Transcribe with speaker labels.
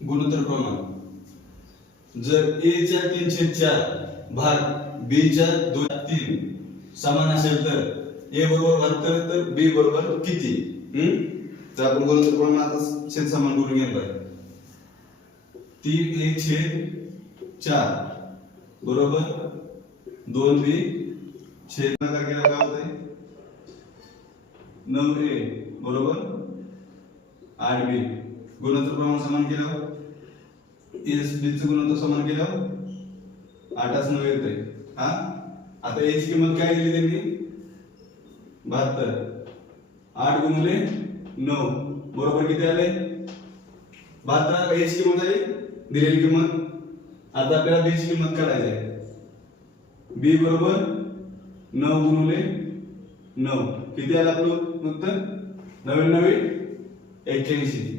Speaker 1: गुणोत्तर प्रमाण. जर ए च्या तीनशे चार भाग बी च्या दोन तीन समान असेल तर ए बरोबर बहात्तर तर बी बरोबर किती? हम्म? तर आपण गुणोत्तर प्रमाण आता छेद समान करून घेणार आहे. तीन ए छेद चार बरोबर दोन बी छेद नका केला काय होते नऊ ए बरोबर आठ बी गुणोत्तर प्रमाण समान केलं हो. एस बीच गुणोत्तर समान केलं हो. आठच नऊ येते हा? आता एच किंमत काय दिली त्यांनी? बहात्तर. आठ गुणले नऊ. बरोबर किती आले? बहात्तर एच किंमत आली? दिलेली किंमत? आता आपल्याला बी ची किंमत काढायची आहे. बी बरोबर नऊ गुणले नऊ. किती आला आपलं उत्तर? नवीन नवीन एक्क्याऐंशी.